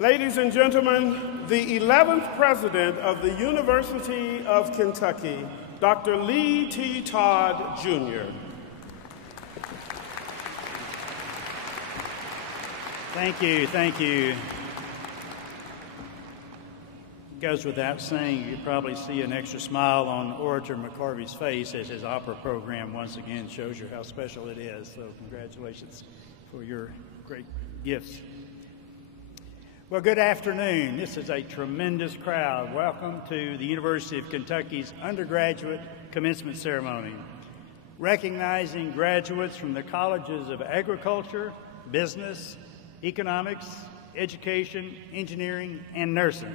Ladies and gentlemen, the 11th President of the University of Kentucky, Dr. Lee T. Todd, Jr. Thank you, thank you. It goes without saying, you probably see an extra smile on Orator McCarvey's face as his opera program once again shows you how special it is. So congratulations for your great gifts. Well, good afternoon. This is a tremendous crowd. Welcome to the University of Kentucky's undergraduate commencement ceremony, recognizing graduates from the colleges of agriculture, business, economics, education, engineering, and nursing.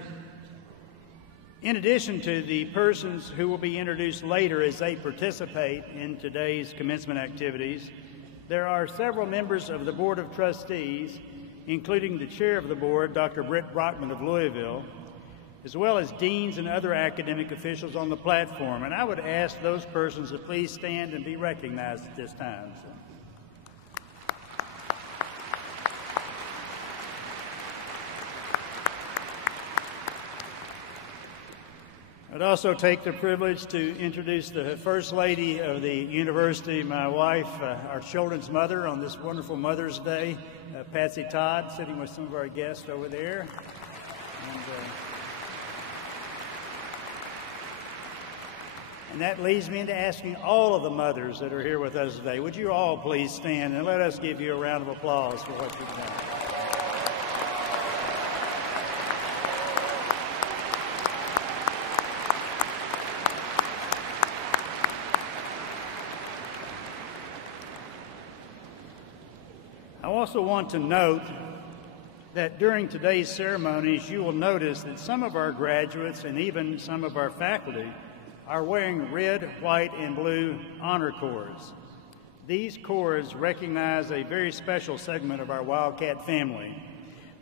In addition to the persons who will be introduced later as they participate in today's commencement activities, there are several members of the Board of Trustees, including the chair of the board, Dr. Britt Brockman of Louisville, as well as deans and other academic officials on the platform. And I would ask those persons to please stand and be recognized at this time. I'd also take the privilege to introduce the First Lady of the University, my wife, our children's mother on this wonderful Mother's Day, Patsy Todd, sitting with some of our guests over there. And that leads me into asking all of the mothers that are here with us today, would you all please stand and let us give you a round of applause for what you've done. I also want to note that during today's ceremonies, you will notice that some of our graduates and even some of our faculty are wearing red, white, and blue honor cords. These cords recognize a very special segment of our Wildcat family.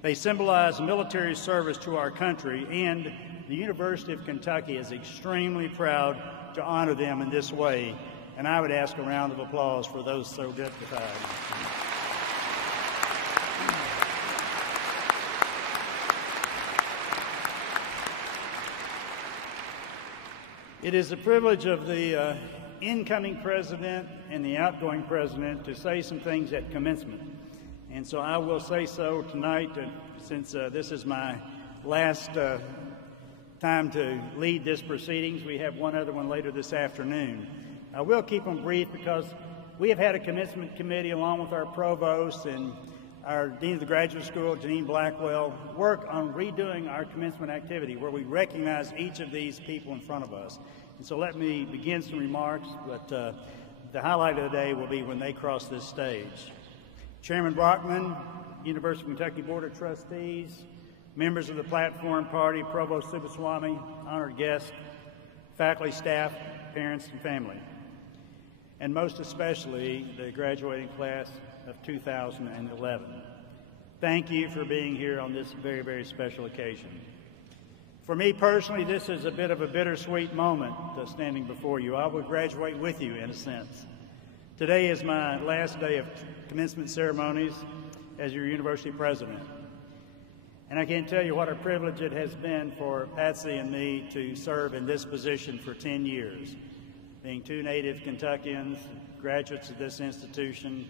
They symbolize military service to our country, and the University of Kentucky is extremely proud to honor them in this way. And I would ask a round of applause for those so dignified. It is the privilege of the incoming president and the outgoing president to say some things at commencement. And so I will say so tonight, since this is my last time to lead this proceedings. We have one other one later this afternoon. I will keep them brief because we have had a commencement committee along with our provost and our Dean of the Graduate School, Janine Blackwell, work on redoing our commencement activity where we recognize each of these people in front of us. And so let me begin some remarks, but the highlight of the day will be when they cross this stage. Chairman Brockman, University of Kentucky Board of Trustees, members of the Platform Party, Provost Subaswamy, honored guests, faculty, staff, parents, and family, and most especially the graduating class of 2011. Thank you for being here on this very, very special occasion. For me personally, this is a bit of a bittersweet moment standing before you. I will graduate with you in a sense. Today is my last day of commencement ceremonies as your university president. And I can't tell you what a privilege it has been for Patsy and me to serve in this position for 10 years. Being two native Kentuckians, graduates of this institution,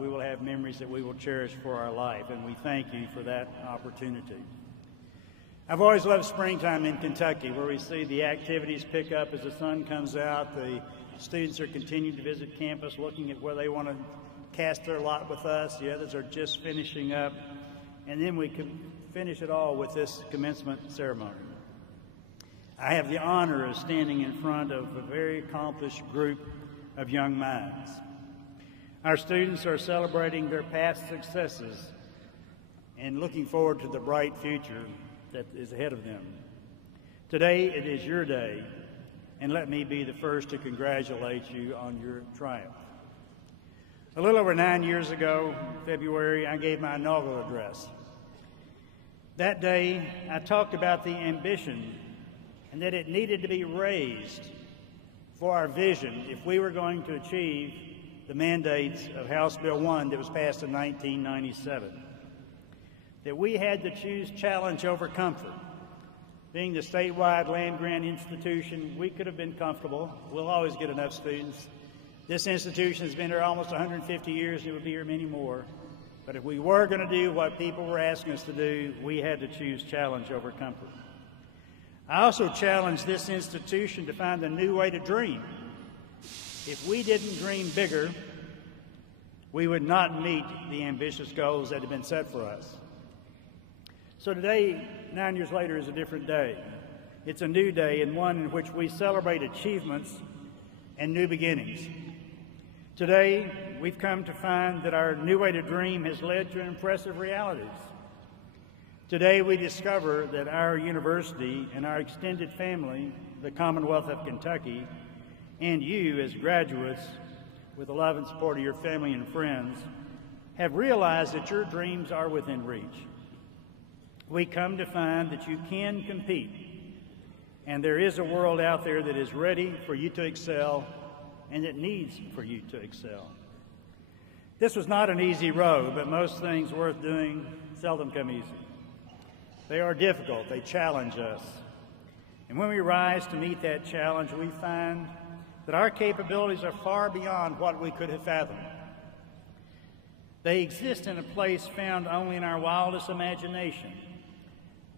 we will have memories that we will cherish for our life, and we thank you for that opportunity. I've always loved springtime in Kentucky, where we see the activities pick up as the sun comes out. The students are continuing to visit campus, looking at where they want to cast their lot with us. The others are just finishing up. And then we can finish it all with this commencement ceremony. I have the honor of standing in front of a very accomplished group of young minds. Our students are celebrating their past successes and looking forward to the bright future that is ahead of them. Today, it is your day, and let me be the first to congratulate you on your triumph. A little over 9 years ago, February, I gave my inaugural address. That day, I talked about the ambition and that it needed to be raised for our vision if we were going to achieve the mandates of House Bill 1 that was passed in 1997. that we had to choose challenge over comfort. Being the statewide land-grant institution, we could have been comfortable. We'll always get enough students. This institution has been here almost 150 years, and it will be here many more. But if we were going to do what people were asking us to do, we had to choose challenge over comfort. I also challenged this institution to find a new way to dream. If we didn't dream bigger, we would not meet the ambitious goals that have been set for us. So today, 9 years later, is a different day. It's a new day, and one in which we celebrate achievements and new beginnings. Today, we've come to find that our new way to dream has led to impressive realities. Today, we discover that our university and our extended family, the Commonwealth of Kentucky, and you as graduates, with the love and support of your family and friends, have realized that your dreams are within reach. We come to find that you can compete, and there is a world out there that is ready for you to excel and that needs for you to excel. This was not an easy road, but most things worth doing seldom come easy. They are difficult, they challenge us. And when we rise to meet that challenge, we find that our capabilities are far beyond what we could have fathomed. They exist in a place found only in our wildest imagination,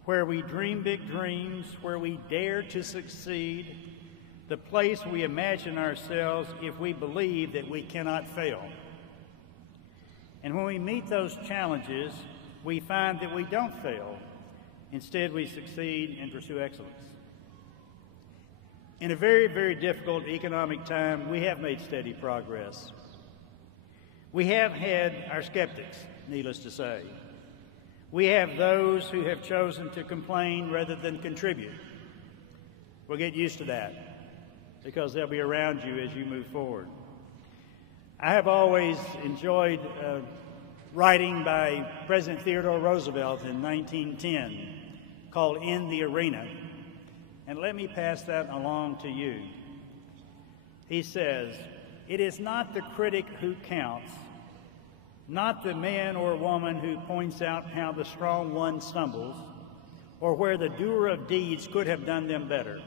where we dream big dreams, where we dare to succeed, the place we imagine ourselves if we believe that we cannot fail. And when we meet those challenges, we find that we don't fail. Instead, we succeed and pursue excellence. In a very, very difficult economic time, we have made steady progress. We have had our skeptics, needless to say. We have those who have chosen to complain rather than contribute. We'll get used to that because they'll be around you as you move forward. I have always enjoyed writing by President Theodore Roosevelt in 1910 called In the Arena. And let me pass that along to you. He says, "It is not the critic who counts, not the man or woman who points out how the strong one stumbles, or where the doer of deeds could have done them better.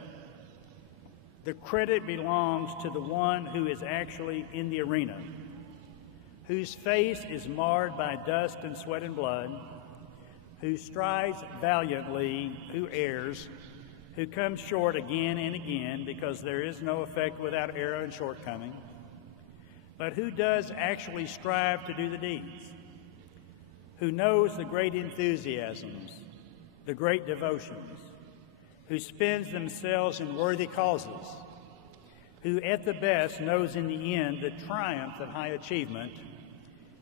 The credit belongs to the one who is actually in the arena, whose face is marred by dust and sweat and blood, who strives valiantly, who errs, who comes short again and again, because there is no effect without error and shortcoming, but who does actually strive to do the deeds, who knows the great enthusiasms, the great devotions, who spends themselves in worthy causes, who at the best knows in the end the triumph of high achievement,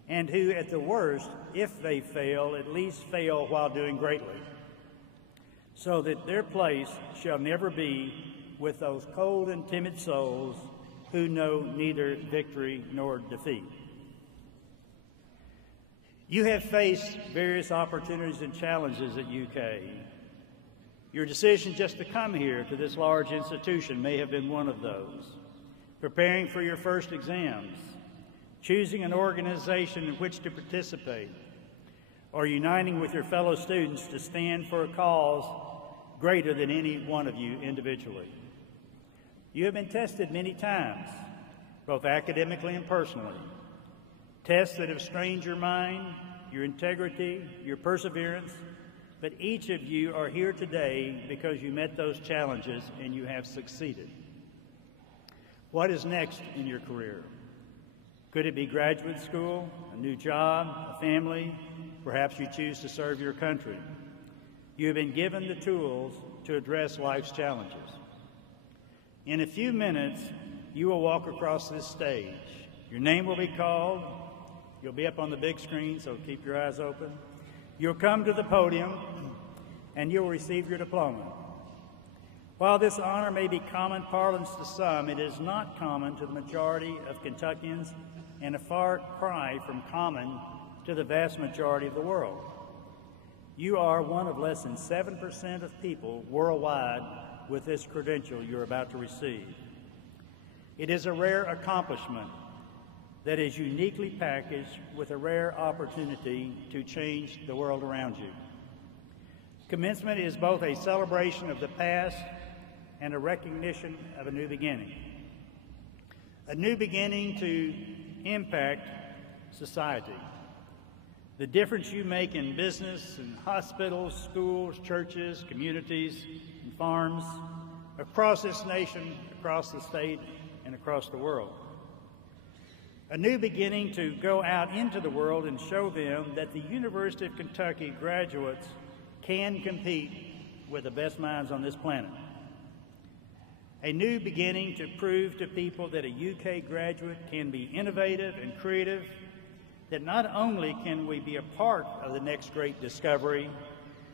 and who at the worst, if they fail, at least fail while doing greatly, so that their place shall never be with those cold and timid souls who know neither victory nor defeat." You have faced various opportunities and challenges at UK. Your decision just to come here to this large institution may have been one of those. Preparing for your first exams, choosing an organization in which to participate, or uniting with your fellow students to stand for a cause greater than any one of you individually. You have been tested many times, both academically and personally. Tests that have strained your mind, your integrity, your perseverance, but each of you are here today because you met those challenges and you have succeeded. What is next in your career? Could it be graduate school, a new job, a family? Perhaps you choose to serve your country. You have been given the tools to address life's challenges. In a few minutes, you will walk across this stage. Your name will be called. You'll be up on the big screen, so keep your eyes open. You'll come to the podium, and you'll receive your diploma. While this honor may be common parlance to some, it is not common to the majority of Kentuckians and a far cry from common to the vast majority of the world. You are one of less than 7% of people worldwide with this credential you're about to receive. It is a rare accomplishment, that is uniquely packaged with a rare opportunity to change the world around you. Commencement is both a celebration of the past and a recognition of a new beginning. A new beginning to impact society. The difference you make in business and hospitals, schools, churches, communities, and farms, across this nation, across the state, and across the world. A new beginning to go out into the world and show them that the University of Kentucky graduates can compete with the best minds on this planet. A new beginning to prove to people that a UK graduate can be innovative and creative, that not only can we be a part of the next great discovery,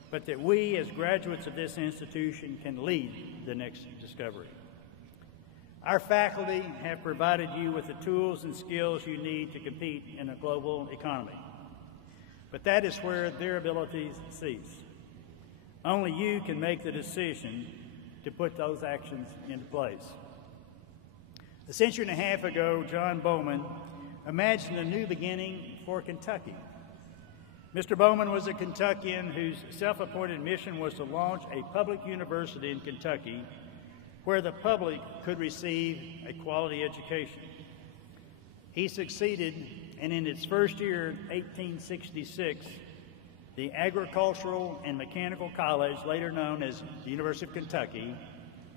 but that we as graduates of this institution can lead the next discovery. Our faculty have provided you with the tools and skills you need to compete in a global economy. But that is where their abilities cease. Only you can make the decision to put those actions into place. A century and a half ago, John Bowman imagined a new beginning for Kentucky. Mr. Bowman was a Kentuckian whose self-appointed mission was to launch a public university in Kentucky where the public could receive a quality education. He succeeded, and in its first year, 1866, the Agricultural and Mechanical College, later known as the University of Kentucky,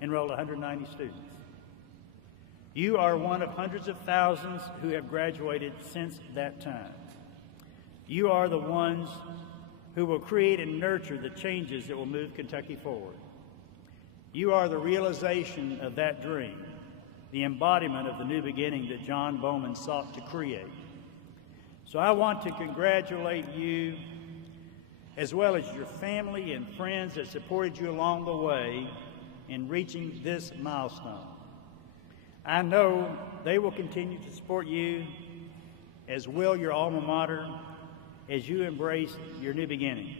enrolled 190 students. You are one of hundreds of thousands who have graduated since that time. You are the ones who will create and nurture the changes that will move Kentucky forward. You are the realization of that dream, the embodiment of the new beginning that John Bowman sought to create. So I want to congratulate you, as well as your family and friends that supported you along the way in reaching this milestone. I know they will continue to support you, as will your alma mater, as you embrace your new beginning.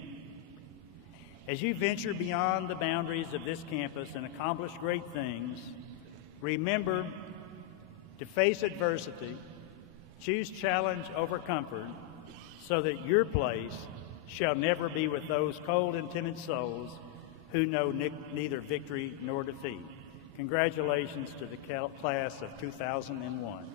As you venture beyond the boundaries of this campus and accomplish great things, remember to face adversity, choose challenge over comfort, so that your place shall never be with those cold and timid souls who know neither victory nor defeat. Congratulations to the class of 2001.